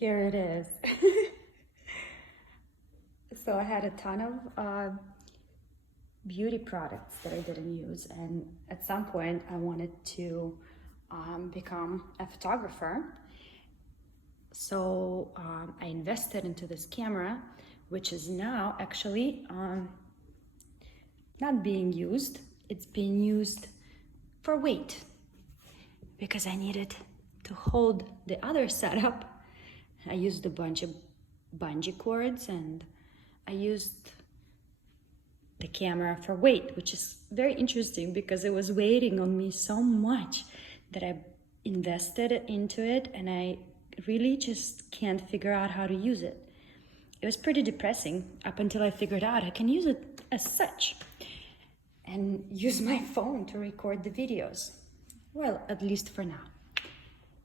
Here it is. So I had a ton of beauty products that I didn't use, and at some point I wanted to become a photographer. So I invested into this camera, which is now actually not being used. It's being used for weight because I needed to hold the other setup. I used a bunch of bungee cords, and I used the camera for weight, which is very interesting because it was waiting on me so much that I invested into it, and I really just can't figure out how to use it. It was pretty depressing up until I figured out I can use it as such and use my phone to record the videos. Well, at least for now.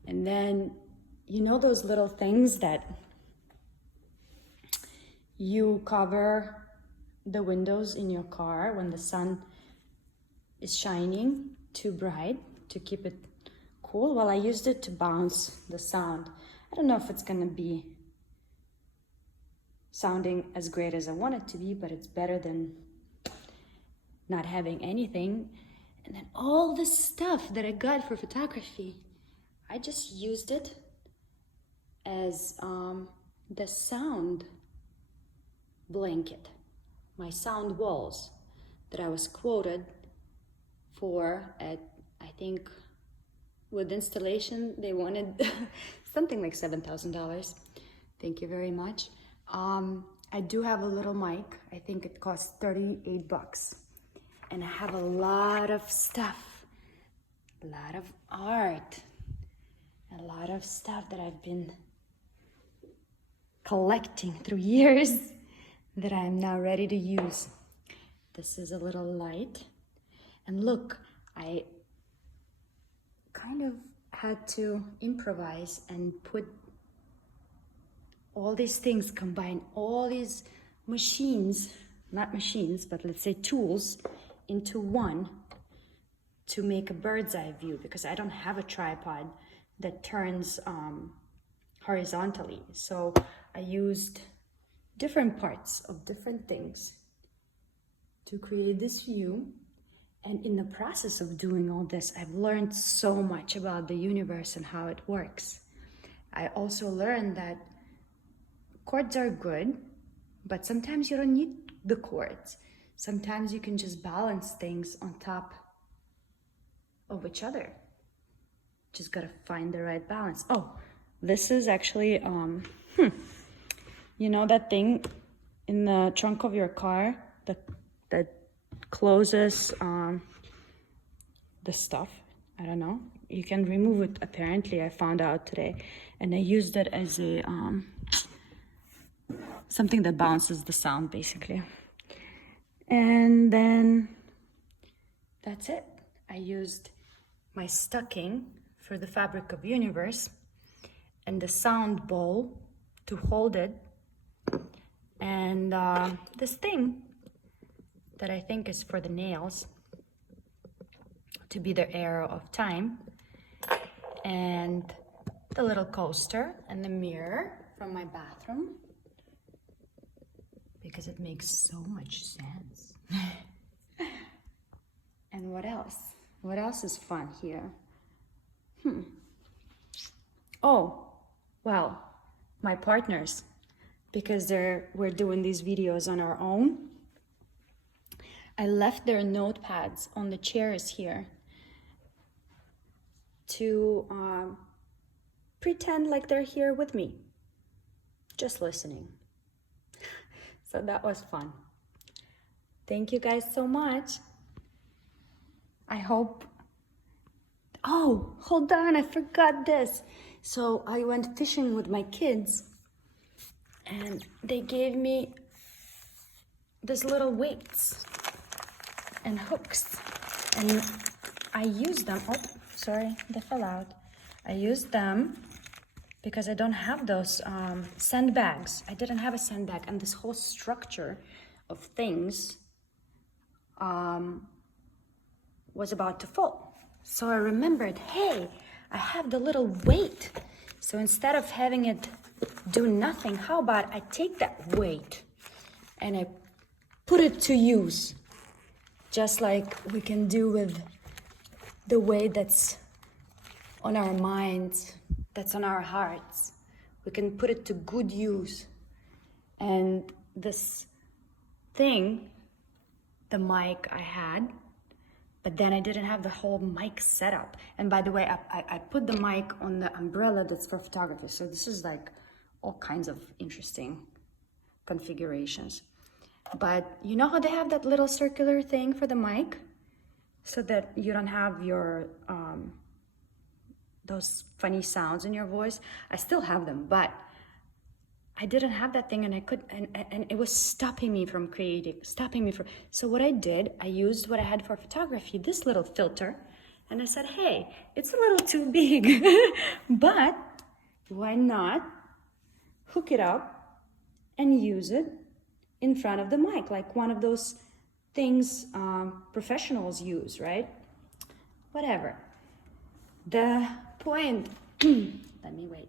And then, you know those little things that you cover the windows in your car when the sun is shining too bright to keep it cool? Well, I used it to bounce the sound. I don't know if it's gonna be sounding as great as I want it to be, but it's better than not having anything. And then all the stuff that I got for photography, I just used it as the sound blanket, my sound walls that I was quoted for at, I think with installation, they wanted something like $7,000. Thank you very much. I do have a little mic. I think it costs 38 bucks. And I have a lot of stuff, a lot of art, a lot of stuff that I've been collecting through years that I'm now ready to use. This is a little light. And look, I kind of had to improvise and put all these things, combine all these machines, not machines, but let's say tools, into one to make a bird's eye view, because I don't have a tripod that turns horizontally. So I used different parts of different things to create this view. And in the process of doing all this, I've learned so much about the universe and how it works. I also learned that chords are good, but sometimes you don't need the chords. Sometimes you can just balance things on top of each other. Just gotta find the right balance. Oh, this is actually, you know that thing in the trunk of your car that closes the stuff? I don't know. You can remove it, apparently, I found out today. And I used it as a something that bounces the sound, basically. And then that's it. I used my stocking for the Fabric of Universe and the sound bowl to hold it, and this thing that I think is for the nails to be the arrow of time, and the little coaster and the mirror from my bathroom, because it makes so much sense. And what else? What else is fun here? Oh, well, my partners, because we're doing these videos on our own. I left their notepads on the chairs here to pretend like they're here with me, just listening. So that was fun. Thank you guys so much. I hope... Oh, hold on, I forgot this. So I went fishing with my kids, and they gave me these little weights and hooks, and I used them. Oh, sorry, they fell out. I used them because I don't have those sandbags. I didn't have a sandbag, and this whole structure of things was about to fall. So I remembered, hey, I have the little weight. So instead of having it do nothing. How about I take that weight and I put it to use, just like we can do with the weight that's on our minds, that's on our hearts. We can put it to good use. And this thing, the mic I had, but then I didn't have the whole mic setup. And by the way, I put the mic on the umbrella that's for photography. So this is like all kinds of interesting configurations. But you know how they have that little circular thing for the mic? So that you don't have your, those funny sounds in your voice. I still have them, but I didn't have that thing, and I could, and it was stopping me from creating, so what I did, I used what I had for photography, this little filter, and I said, hey, it's a little too big, but why not hook it up and use it in front of the mic, like one of those things professionals use, right? Whatever. The point, let me wait.